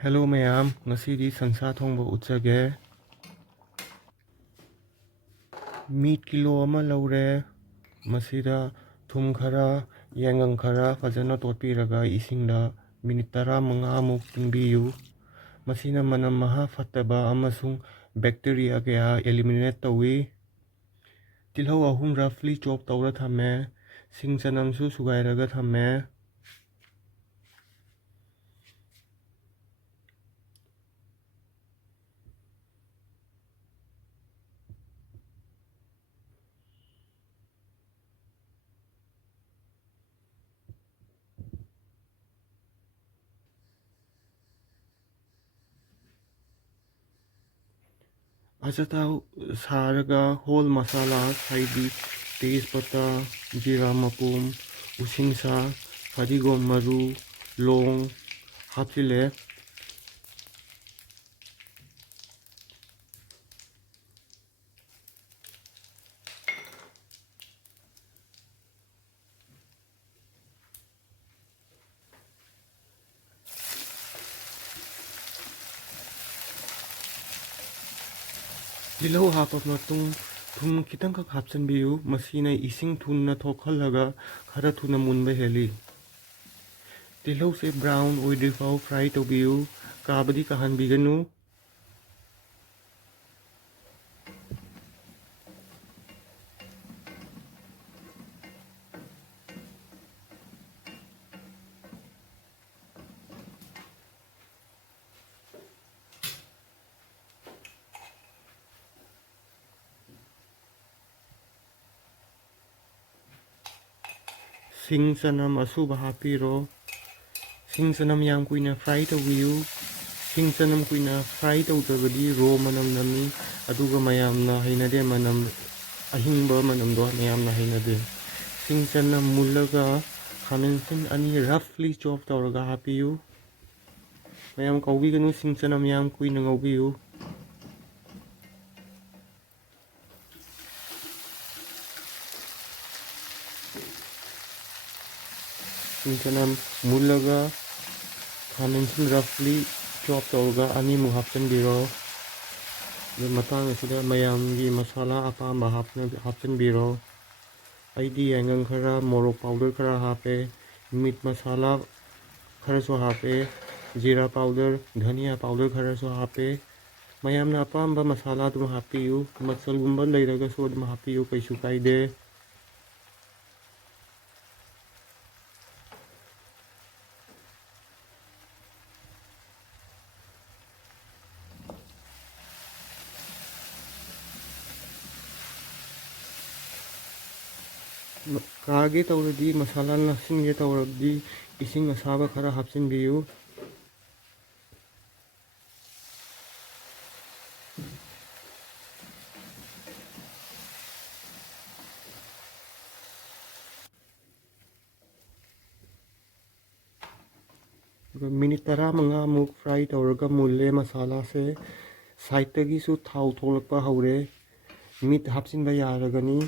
Hello mayam, ngasidi sansa thongba utjage. Meat kilo ama laure, masida thum khara, yangang khara fajana totpiraga isingda minute 15 amuk tingbiyu. Masina manam maha fattaba amasung bacteria kaya eliminate tawi. Tilhau ahum roughly chop tawra thame, sing chanamsu sugairaga thame. Ajatau saraga whole masala saidi tejpata jira mapum usingsa fadigom maru long hapsile Tilau hapa matung thum kitang ka hapsan biu masina ising thun na thokhalaga khara thuna munba heli Tilau se brown oidi fau fry to biu kabadi kahan biganu sing sanam asuba hapiro sing sanam yang kuina fry to biu sing sanam kuina fry to tabadi ro manam nami aduga mayam na hainade manam ahingba manam do mayam na hainade sing sanam mulaga khamen sin ani roughly chop tawraga hapiu mayam kaubi ganu sing sanam yang kuina ngaubiu Sinsanam mulaga khaminsin roughly chop tawga ani mu hapsan biro matang asida mayam gi masala apamba hapsan biro aidi yangang khara morok powder khara hape meat masala khara so hape jira powder dhania powder khara so hape mayam na apamba masala dum hapiyu masal gumba leiraga so dum hapiyu kaisu kaide Kage tawradi masala nasinge tawradi ising asaba khara hapsin biyu minute 15 amuk fry tawraga mulle masala se side tagi su thau tholakpa haure meat hapsinba yaragani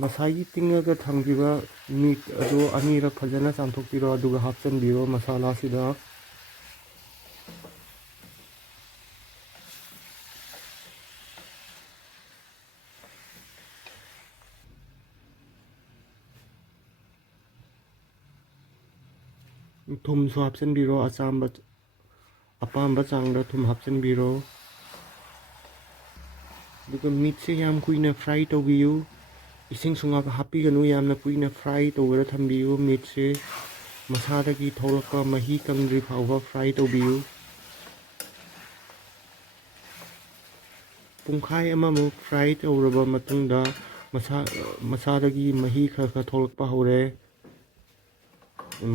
Masagi tingaga thangbiba meat ado anira phajana chamthokpiro aduga hapchanbiro masala sida thum so hapchanbiro achamba apamba changda thum hapchanbiro aduga meat se yam kuina fry tawbiu ising sunga happy ganu yamna kuina fry tawra thambiu meat se masadagi tholakpa mahi kamdri phawwa fry tawbiu pungkhai amamuk fry tawraba matungda masadagi mahi khara tholakpa haure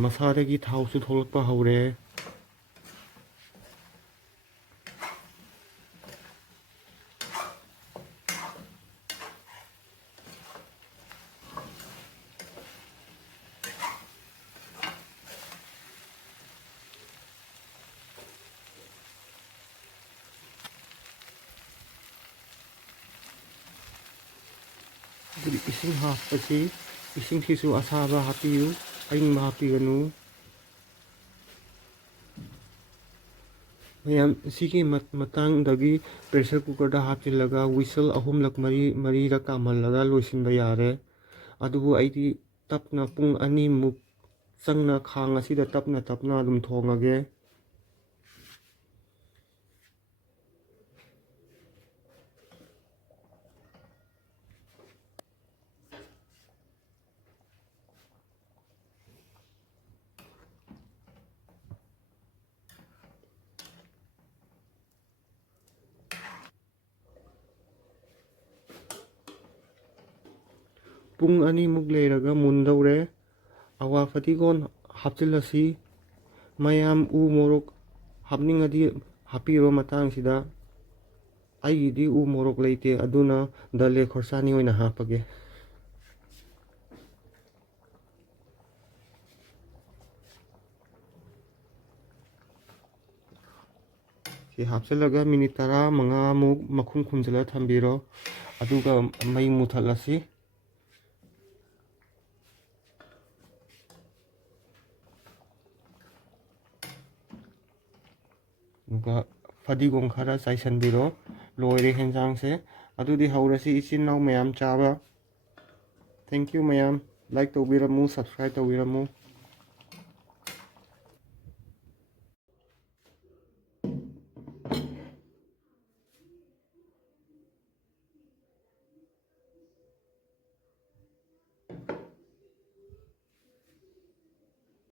masadagi thau su tholakpa haure ising hapasi ising sisu asaba hapiu aing mahapiganu ꯃꯌꯥꯝ ꯁꯤꯒꯤ ꯃꯇꯥꯡꯗꯒꯤ pressure ꯀꯨꯀꯔꯗ ꯍꯥꯞꯆꯤꯜꯂꯒ ꯋꯤꯁꯜ 3ꯂꯛ ꯃꯔꯤꯔꯛ ꯀꯥꯝꯍꯜꯂꯒ ꯂꯣꯏꯁꯤꯟꯕ ꯌꯥꯔꯦ꯫ ꯑꯗꯨꯕꯨ ꯑꯩꯗꯤ ꯇꯞꯅ ꯄꯨꯡ 2ꯃꯨꯛ ꯆꯪꯅ ꯈꯥꯡ ꯑꯁꯤꯗ ꯇꯞꯅ ꯑꯗꯨꯝ ꯊꯣꯡꯉꯒꯦ꯫ ꯄꯨꯡ 2ꯃꯨꯛ ꯂꯩꯔꯒ ꯃꯨꯟꯗꯧꯔꯦ꯫ ꯑꯋꯥ ꯐꯗꯤꯒꯣꯝ ꯍꯥꯞꯆꯤꯜꯂꯁꯤ꯫ ꯃꯌꯥꯝ ꯎ ꯃꯣꯔꯣꯛ ꯍꯥꯞꯅꯤꯡꯉꯗꯤ ꯍꯥꯞꯄꯤꯔꯣ ꯃꯇꯥꯡꯁꯤꯗ꯫ ꯑꯩꯒꯤꯗꯤ ꯎ ꯃꯣꯔꯣꯛ ꯂꯩꯇꯦ, ꯑꯗꯨꯅ ꯗꯥꯂꯦ ꯈꯣꯔꯁꯥꯅꯤ ꯑꯣꯏꯅ ꯍꯥꯞꯄꯒꯦ꯫ ꯁꯤ ꯍꯥꯞꯆꯤꯜꯂꯒ ꯃꯤꯅꯤꯠ 15ꯃꯨꯛ ꯃꯈꯨꯝ ꯈꯨꯝꯖꯤꯜꯂꯒ ꯊꯝꯕꯤꯔꯣ꯫ ꯑꯗꯨꯒ ꯃꯩ ꯃꯨꯊꯠꯂꯁꯤ꯫ ꯑꯗꯨꯒ ꯐꯗꯤꯒꯣꯝ ꯈꯔ ꯆꯥꯏꯁꯤꯟꯕꯤꯔꯣ꯫ ꯂꯣꯏꯔꯦ ꯍꯦꯟꯖꯥꯡꯁꯦ꯫ ꯑꯗꯨꯗꯤ ꯍꯧꯔꯁꯤ ꯏꯆꯤꯟ ꯏꯅꯥꯎ ꯃꯌꯥꯝ ꯆꯥꯕ꯫ ꯊꯦꯡꯛ ꯌꯨ ꯃꯌꯥꯝ꯫ ꯂꯥꯏꯛ ꯇꯧꯕꯤꯔꯝꯃꯨ, ꯁꯕꯁꯀ꯭ꯔꯥꯏꯕ ꯇꯧꯕꯤꯔꯝꯃꯨ꯫